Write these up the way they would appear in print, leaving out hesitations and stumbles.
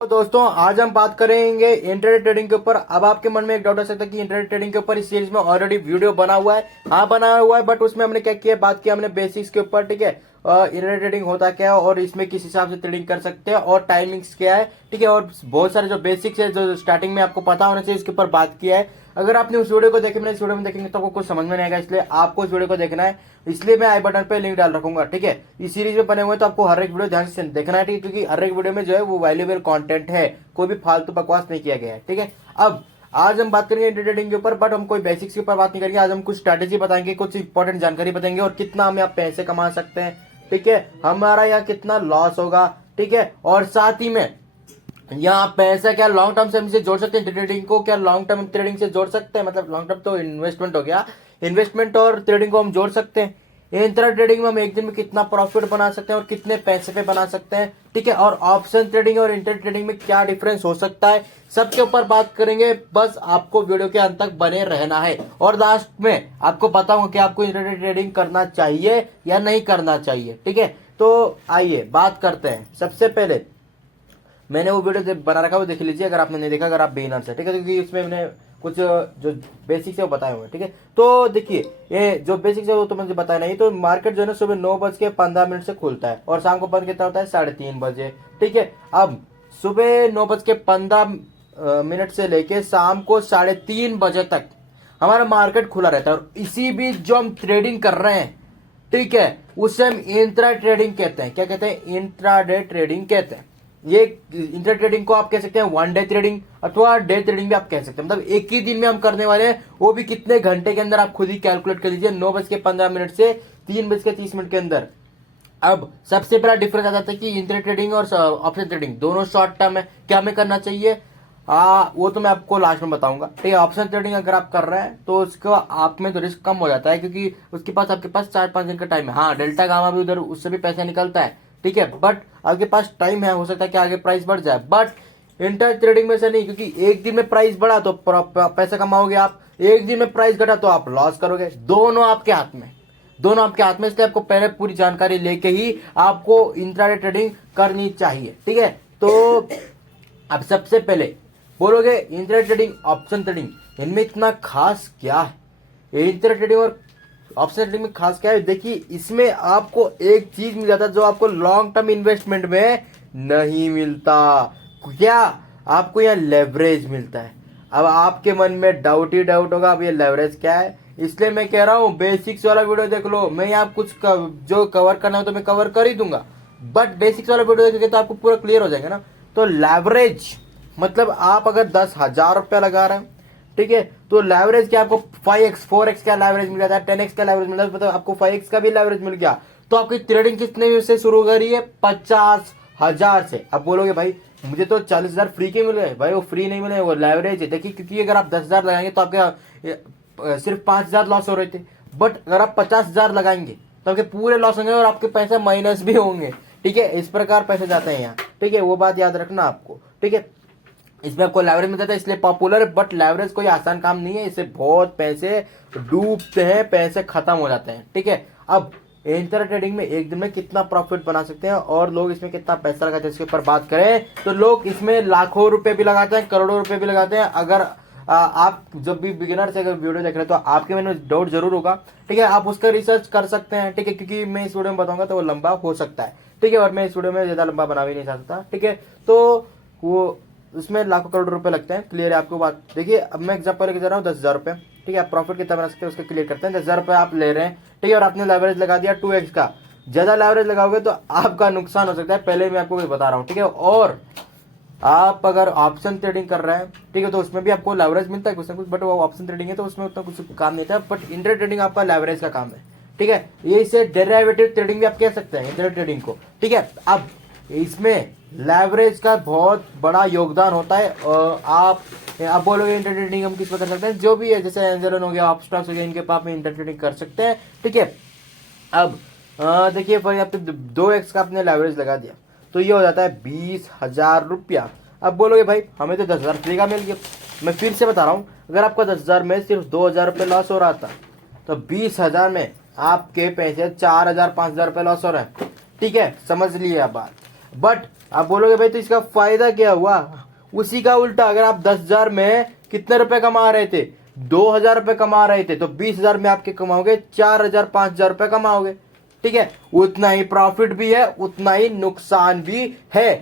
तो दोस्तों आज हम बात करेंगे इंटरनेट ट्रेडिंग के ऊपर। अब आपके मन में एक डाउट हो सकता है कि इंटरनेट ट्रेडिंग के ऊपर इस सीरीज में ऑलरेडी वीडियो बना हुआ है। हाँ बना हुआ है, बट उसमें हमने क्या किया, बात किया हमने बेसिक्स के ऊपर। ठीक है, इंटरनेट ट्रेडिंग होता क्या है और इसमें किस हिसाब से ट्रेडिंग कर सकते हैं और टाइमिंग्स क्या है। ठीक है, और बहुत सारे जो बेसिक्स है जो स्टार्टिंग में आपको पता होना चाहिए, इसके ऊपर बात किया है। अगर आपने उस वीडियो को देखे, मैंने इस वीडियो में देखेंगे तो आपको कुछ समझ में नहीं आएगा, इसलिए आपको उस वीडियो को देखना है। इसलिए मैं आई बटन पे लिंक डाल रखूंगा। ठीक है, इस सीरीज में बने हुए तो आपको हर एक वीडियो ध्यान से देखना है। ठीक है, क्योंकि हर एक वीडियो में जो है वो वैल्यूएबल कंटेंट है, कोई भी फालतू बकवास नहीं किया गया है। ठीक है, अब आज हम बात करेंगे इंटरनेट ट्रेडिंग के ऊपर, बट हम कोई बेसिक्स के ऊपर बात नहीं करेंगे। आज हम कुछ स्ट्रैटेजी बताएंगे, कुछ इंपॉर्टेंट जानकारी बताएंगे और कितना हम यहाँ पैसे कमा सकते हैं। ठीक है, हमारा यहाँ कितना लॉस होगा। ठीक है, और साथ ही में यहाँ पैसा क्या लॉन्ग टर्म से हम इसे जोड़ सकते हैं, ट्रेडिंग को क्या लॉन्ग टर्म ट्रेडिंग से जोड़ सकते हैं। मतलब लॉन्ग टर्म तो इन्वेस्टमेंट हो गया, इन्वेस्टमेंट और ट्रेडिंग को हम जोड़ सकते हैं। इंट्रा ट्रेडिंग में हम एक दिन में कितना प्रॉफिट बना सकते हैं और कितने पैसे पे बना सकते हैं। ठीक है, और ऑप्शन ट्रेडिंग और इंटर ट्रेडिंग में क्या डिफरेंस हो सकता है, सबके ऊपर बात करेंगे। बस आपको वीडियो के अंत तक बने रहना है और लास्ट में आपको बताऊंगा कि आपको इंटर ट्रेडिंग करना चाहिए या नहीं करना चाहिए। ठीक है, तो आइए बात करते हैं। सबसे पहले मैंने वो वीडियो बना रखा है, वो देख लीजिए अगर आपने नहीं देखा, अगर आप बिगिनर्स है। ठीक है, क्योंकि उसमें मैंने कुछ जो बेसिक्स है वो बताए हुए हैं। ठीक है, तो देखिए ये जो बेसिक्स है वो तो मुझे बताया नहीं। तो मार्केट जो है ना सुबह 9:15 से खुलता है और शाम को बंद कितना होता है 3:30 बजे। ठीक है, अब सुबह 9:15 से लेके शाम को 3:30 बजे तक हमारा मार्केट खुला रहता है और इसी बीच जो हम ट्रेडिंग कर रहे हैं, ठीक है, उसे हम इंट्रा ट्रेडिंग कहते हैं। क्या कहते हैं? इंट्राडे ट्रेडिंग कहते हैं। ये इंटर ट्रेडिंग को आप कह सकते हैं वन डे ट्रेडिंग अथवा डे ट्रेडिंग भी आप कह सकते हैं। मतलब एक ही दिन में हम करने वाले हैं, वो भी कितने घंटे के अंदर आप खुद ही कैलकुलेट कर लीजिए, 9:15 से 3:30 के अंदर। अब सबसे पहला डिफरेंस आ जाता है कि इंटर ट्रेडिंग और ऑप्शन ट्रेडिंग दोनों शॉर्ट टर्म है। क्या हमें करना चाहिए वो तो मैं आपको लास्ट में बताऊंगा। ठीक है, ऑप्शन ट्रेडिंग अगर आप कर रहे हैं तो उसको आप में तो रिस्क कम हो जाता है, क्योंकि उसके पास आपके पास 4-5 दिन का टाइम है। हाँ, डेल्टा गामा भी उधर उससे भी पैसा निकलता है। ठीक है, बट आपके पास टाइम है, हो सकता है कि आगे प्राइस बढ़ जाए। बट इंटर ट्रेडिंग में से नहीं, क्योंकि एक दिन में प्राइस बढ़ा तो पैसा कमाओगे आप, एक दिन में प्राइस घटा तो आप लॉस करोगे। दोनों आपके हाथ में, दोनों आपके हाथ में। इसलिए आपको पहले पूरी जानकारी लेके ही आपको इंट्राडे ट्रेडिंग करनी चाहिए। ठीक है, तो अब सबसे पहले बोलोगे इंट्रा ट्रेडिंग ऑप्शन ट्रेडिंग, इनमें इतना खास क्या है? इंट्रा ट्रेडिंग और ऑप्शन ट्रेडिंग में खास क्या है? देखिए, इसमें आपको एक चीज मिल जाता है जो आपको लॉन्ग टर्म इन्वेस्टमेंट में नहीं मिलता। क्या? आपको यहाँ लेवरेज मिलता है। अब आपके मन में डाउट ही डाउट होगा, अब ये लेवरेज क्या है? इसलिए मैं कह रहा हूँ बेसिक्स वाला वीडियो देख लो। मैं यहाँ कुछ जो कवर करना हो तो मैं कवर कर ही दूंगा, बट बेसिक्स वाला वीडियो देखेंगे तो आपको पूरा क्लियर हो जाएगा ना। तो लेवरेज मतलब आप अगर 10,000 रुपया लगा रहे हैं, ठीक है, तो लेवरेज क्या आपको 5x 4x का लेवरेज मिल जाता है, 10x का लेवरेज मिल जाता है, मतलब आपको 5x का भी लेवरेज मिल गया। तो आपकी ट्रेडिंग कितने से शुरू करी है? 50,000 से। अब बोलोगे भाई मुझे तो 40,000 फ्री के मिल गए। भाई वो फ्री नहीं मिले, वो लेवरेज है। देखिए, क्योंकि अगर आप 10,000 लगाएंगे तो आपके सिर्फ 5,000 लॉस हो रहे थे, बट अगर आप 50,000 लगाएंगे तो आपके पूरे लॉस होंगे और आपके पैसे माइनस भी होंगे। ठीक है, इस प्रकार पैसे जाते हैं यहाँ। ठीक है, वो बात याद रखना आपको। ठीक है, इसमें आपको लेवरेज मिलता है इसलिए पॉपुलर है, बट लेवरेज कोई आसान काम नहीं है, इससे बहुत पैसे डूबते हैं, पैसे खत्म हो जाते हैं। ठीक है, अब इंटर ट्रेडिंग में एक दिन में कितना प्रॉफिट बना सकते हैं और लोग इसमें कितना पैसा लगाते हैं, इसके ऊपर बात करें तो लोग इसमें लाखों रुपए भी लगाते हैं, करोड़ों रुपए भी लगाते हैं। अगर आप जब भी बिगिनर से अगर वीडियो देख रहे हैं तो आपके मन में डाउट जरूर होगा। ठीक है, आप उसका रिसर्च कर सकते हैं। ठीक है, क्योंकि मैं इस वीडियो में बताऊंगा तो वो लंबा हो सकता है। ठीक है, और मैं इस वीडियो में ज्यादा लंबा बना भी नहीं सकता। ठीक है, तो वो उसमें लाखों करोड़ रुपए लगते हैं। क्लियर है आपको बात? देखिए, अब मैं एग्जांपल लेके जा रहा हूँ 10,000 रुपए। ठीक है, आप प्रॉफिट कितना बना सकते हैं उसको क्लियर करते हैं। 10,000 रुपए आप ले रहे हैं, ठीक है, और आपने लेवरेज लगा दिया 2x का। ज्यादा लेवरेज लगाओगे तो आपका नुकसान हो सकता है, पहले मैं आपको बता रहा हूँ। ठीक है, और आप अगर ऑप्शन ट्रेडिंग कर रहे हैं, ठीक है, तो उसमें भी आपको लेवरेज मिलता है कुछ ना कुछ, बट वो ऑप्शन ट्रेडिंग है तो उसमें उतना कुछ काम नहीं था। बट इंटर ट्रेडिंग आपका लेवरेज का काम है। ठीक है, ये इसे डेरिवेटिव ट्रेडिंग भी आप कह सकते हैं इंटर ट्रेडिंग को। ठीक है, अब इसमें लेवरेज का बहुत बड़ा योगदान होता है। आप बोलोगे इंटर ट्रेडिंग हम किस पर कर सकते हैं? जो भी है, जैसे एंजलन हो गया, अपस्टॉक्स हो गया, इनके पास में इंटर ट्रेडिंग कर सकते हैं। ठीक है, अब देखिए फॉर यहाँ पे 2x का आपने लेवरेज लगा दिया तो ये हो जाता है 20,000 रुपया। अब बोलोगे भाई हमें तो 10,000 फ्री का मिल गया। मैं फिर से बता रहा हूँ, अगर आपका 10,000 में सिर्फ 2,000 रुपये लॉस हो रहा था तो 20,000 में आपके पैसे 4,000 5,000 रुपये लॉस हो रहे हैं। ठीक है, समझ लिए आप बात। बट आप बोलोगे भाई तो इसका फायदा क्या हुआ, उसी का उल्टा। अगर आप 10,000 में कितने रुपए कमा रहे थे, 2,000 रुपए कमा रहे थे, तो 20,000 में आपके कमाओगे 4,000 5,000 रुपए कमाओगे। ठीक है, उतना ही प्रॉफिट भी है, उतना ही नुकसान भी है।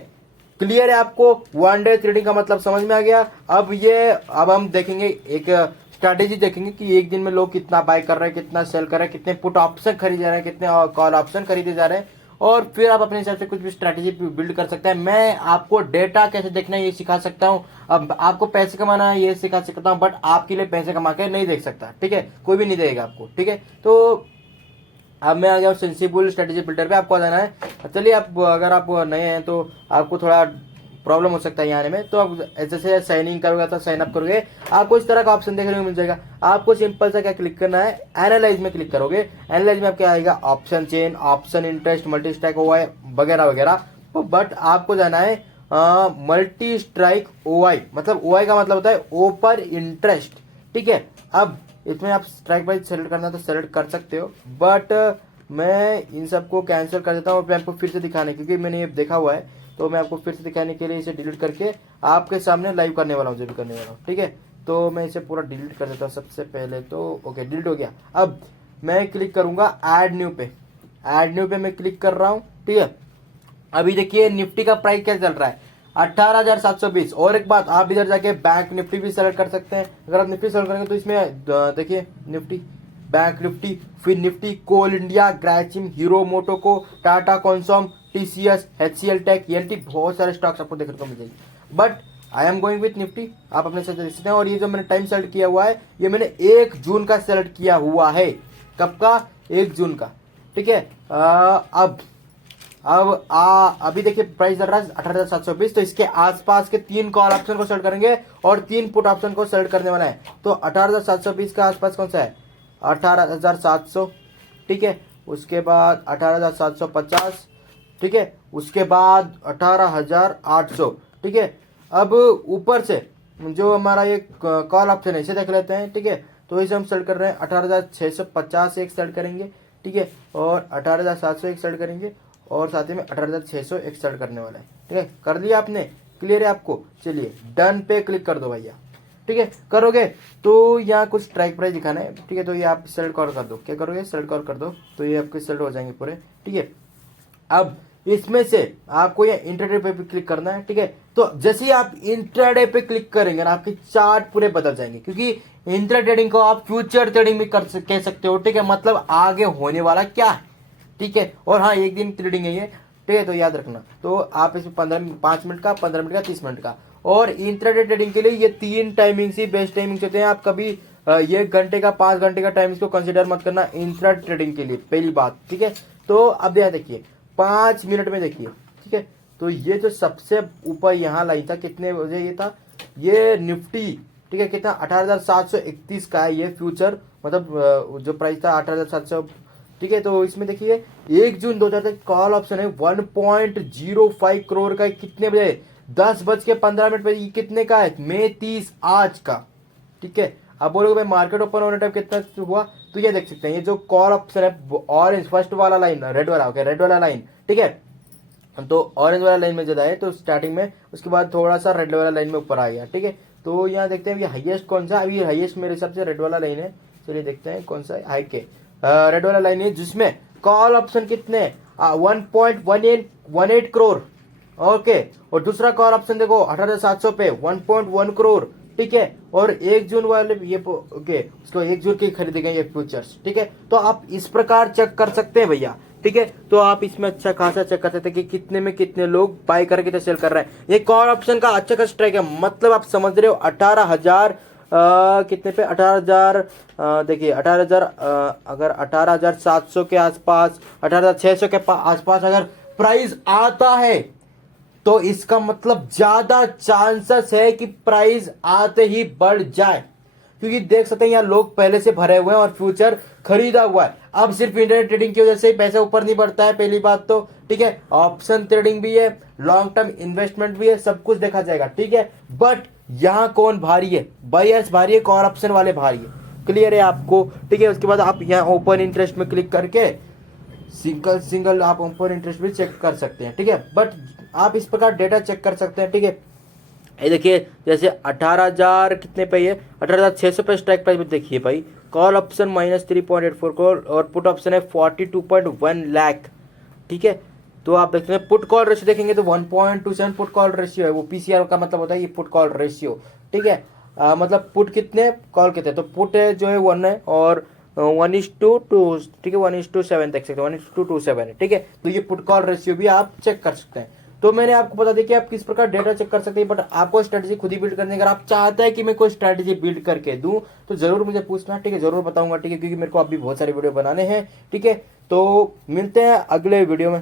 क्लियर है आपको? वन डे ट्रेडिंग का मतलब समझ में आ गया। अब हम देखेंगे एक स्ट्रैटेजी देखेंगे कि एक दिन में लोग कितना बाय कर रहे हैं, कितना सेल कर रहे हैं, कितने पुट ऑप्शन खरीदे जा रहे हैं, कितने कॉल ऑप्शन खरीदे जा रहे हैं, और फिर आप अपने हिसाब से कुछ भी स्ट्रैटेजी बिल्ड कर सकते हैं। मैं आपको डेटा कैसे देखना है ये सिखा सकता हूं, अब आपको पैसे कमाना है ये सिखा सकता हूं, बट आपके लिए पैसे कमा के नहीं देख सकता। ठीक है, कोई भी नहीं देगा आपको। ठीक है, तो अब मैं आ गया सेंसिबल स्ट्रेटेजी बिल्डर पे, आपको आ जाना है। चलिए, आप अगर आप नए हैं तो आपको थोड़ा प्रॉब्लम हो सकता है यहाँ आने में। तो आप जैसे साइन इन करोगे तो साइन अप करोगे, आपको इस तरह का ऑप्शन देखने को मिल जाएगा। आपको सिंपल सा क्या क्लिक करना है, एनालाइज में क्लिक करोगे। एनालाइज में आपके आएगा option chain, option interest, multi strike OI वगैरह वगैरह। तो बट आपको जाना है मल्टी स्ट्राइक ओआई, मतलब ओआई का मतलब होता है ओपर इंटरेस्ट। ठीक है, अब इसमें आप स्ट्राइक प्राइस सेलेक्ट करना तो सेलेक्ट कर सकते हो, बट मैं इन सबको कैंसिल कर देता हूँ आपको फिर से दिखाने, क्योंकि मैंने ये देखा हुआ है। तो मैं आपको फिर से दिखाने के लिए इसे डिलीट करके आपके सामने लाइव करने वाला हूँ, जो भी करने वाला हूँ। ठीक है, तो मैं इसे पूरा डिलीट कर देता हूँ सबसे पहले। तो ओके, डिलीट हो गया। अब मैं क्लिक करूंगा ऐड न्यू पे। ऐड न्यू पे मैं क्लिक कर रहा हूँ। ठीक है, अभी देखिए निफ्टी का प्राइस क्या चल रहा है, 18,720। और एक बात, आप इधर जाके बैंक निफ्टी भी सेलेक्ट कर सकते हैं। अगर आप निफ्टी सेलेक्ट करेंगे तो इसमें देखिए निफ्टी, बैंक निफ्टी, फिर Nifty, Coal India, Grasim, Hero MotoCorp, Tata Consumer, TCS, HCL tech, LT, बहुत सारे स्टॉक्स आपको देखने को मिल जाएंगे। But I am going with Nifty, आप अपने साथ देख सकते हैं। और ये जो मैंने टाइम सेलेक्ट किया हुआ है, ये मैंने 1 जून का सेलेक्ट किया हुआ है। कब का? 1 जून का। ठीक है, अभी देखिए प्राइस चल रहा है 18,720। तो इसके आसपास के 3 कॉल ऑप्शन को सेलेक्ट करेंगे और 3 पुट ऑप्शन को सेलेक्ट करने वाला है। तो 18,720 के आसपास कौन सा है? 18,700। ठीक है, उसके बाद 18,750। ठीक है, उसके बाद 18,800। ठीक है, अब ऊपर से जो हमारा ये कॉल ऑप्शन है इसे देख लेते हैं। ठीक है, तो इसे हम सेलेक्ट कर रहे हैं 18,650 एक सेलेक्ट करेंगे। ठीक है, और 18,700 एक सेलेक्ट करेंगे, और साथ ही में 18,600 एक सेलेक्ट करने वाला है। ठीक है, कर लिया आपने? क्लियर है आपको? चलिए डन पे क्लिक कर दो भैया। ठीक है, करोगे तो यहाँ कुछ स्ट्राइक प्राइस दिखाना है। ठीक है, तो ये आप सेलेक्ट कर दो। क्या करोगे? सेलेक्ट कर दो, तो ये आपके सेलेक्ट हो जाएंगे पूरे। ठीक है, अब इसमें से आपको ये इंट्राडे पे क्लिक करना है। ठीक है, तो जैसे ही आप इंट्राडे पे क्लिक करेंगे ना, आपके चार्ट पूरे बदल जाएंगे, क्योंकि इंट्रा ट्रेडिंग को आप फ्यूचर ट्रेडिंग भी कह सकते हो। ठीक है, मतलब आगे होने वाला क्या है। ठीक है, और हाँ, एक दिन ट्रेडिंग है ये। ठीक है, तो याद रखना। तो आप इसमें 5 मिनट का, 15 मिनट का, 30 मिनट का। और इंट्राडे ट्रेडिंग के लिए ये 3 टाइमिंग्स ही बेस्ट टाइमिंग्स होते हैं। आप कभी ये 1 घंटे का, 5 घंटे का टाइम इसको कंसिडर मत करना इंट्रा ट्रेडिंग के लिए, पहली बात। ठीक है, तो अब यहाँ देखिए 5 मिनट में देखिए। ठीक है, तो ये जो सबसे ऊपर यहाँ लाइन था, कितने बजे ये था, ये निफ्टी। ठीक है, कितना? 18,731 का है ये फ्यूचर, मतलब जो प्राइस था 18,700। ठीक है, तो इसमें देखिए 1 जून 2000 तक कॉल ऑप्शन है 1.05 करोड़ का। कितने बजे? 10:15 पे। ये कितने का है? मई 30 आज का। ठीक है, अब बोलोगे भाई मार्केट ओपन होने टाइम कितना हुआ, तो ये देख सकते हैं। ये जो कॉल ऑप्शन है ऑरेंज, फर्स्ट वाला लाइन, रेड वाला, ओके, रेड वाला लाइन। ठीक है, तो ऑरेंज वाला लाइन में ज्यादा है तो स्टार्टिंग में, उसके बाद थोड़ा सा रेड वाला लाइन में ऊपर आ गया। ठीक है, तो यहाँ देखते हैं ये हाईएस्ट कौन सा। अभी हाईएस्ट मेरे हिसाब से रेड वाला लाइन है। चलिए देखते हैं कौन सा हाई के रेड वाला लाइन है, जिसमें कॉल ऑप्शन कितने? 1.18 करोड़। ओके, और दूसरा कॉल ऑप्शन देखो 18,700 पे 1.1 करोड़। ठीक है, और 1 जून वाले ये ओके, उसको 1 जून के खरीदे गए ये फ्यूचर्स। ठीक है, तो आप इस प्रकार चेक कर सकते हैं भैया। ठीक है, तो आप इसमें अच्छा खासा चेक कर सकते हैं कि कितने में कितने लोग बाय करके तो सेल कर रहे हैं। ये कॉल ऑप्शन का अच्छा खासा स्ट्राइक है, मतलब आप समझ रहे हो 18,000 कितने पे? 18,000 देखिए 18,000 अगर 18,700 के आसपास, 18,600 के आसपास अगर प्राइस आता है तो इसका मतलब ज्यादा चांसेस है कि प्राइस आते ही बढ़ जाए, क्योंकि देख सकते हैं यहाँ लोग पहले से भरे हुए हैं और फ्यूचर खरीदा हुआ है। अब सिर्फ इंटरनेट ट्रेडिंग की वजह से ही पैसा ऊपर नहीं बढ़ता है, पहली बात तो। ठीक है, ऑप्शन ट्रेडिंग भी है, लॉन्ग टर्म इन्वेस्टमेंट भी है, सब कुछ देखा जाएगा। ठीक है, बट यहाँ कौन भारी है? बायर्स भारी है, कॉल ऑप्शन वाले भारी है। क्लियर है आपको? ठीक है, उसके बाद आप यहाँ ओपन इंटरेस्ट में क्लिक करके सिंगल आप ओपन इंटरेस्ट भी चेक कर सकते हैं। ठीक है, बट आप इस प्रकार डेटा चेक कर सकते हैं। ठीक है, ये देखिए जैसे 18,000 कितने पे है, 18,600 पे स्ट्राइक प्राइस में देखिए भाई, कॉल ऑप्शन -3.84 करोड़ और पुट ऑप्शन है 42.1 लाख। ठीक है, तो आप देखते हैं पुट कॉल रेशियो देखेंगे तो 1.27 पुट कॉल रेशियो है, वो पीसीआर का मतलब होता है ये पुट कॉल रेशियो। ठीक है, मतलब पुट कितने कॉल कितने, तो पुट है जो है 1 है और 1:2, ठीक है 1:7 देख सकते हैं, 1:27 है। ठीक है, तो ये पुट कॉल रेशियो भी आप चेक कर सकते हैं। तो मैंने आपको बता दिया कि आप किस प्रकार डेटा चेक कर सकते हैं, बट आपको स्ट्रेटेजी खुद ही बिल्ड करनी है। अगर आप चाहते हैं कि मैं कोई स्ट्रेटेजी बिल्ड करके दूं तो जरूर मुझे पूछना। ठीक है, जरूर बताऊंगा। ठीक है, क्योंकि मेरे को अभी बहुत सारे वीडियो बनाने हैं। ठीक है, तो मिलते हैं अगले वीडियो में।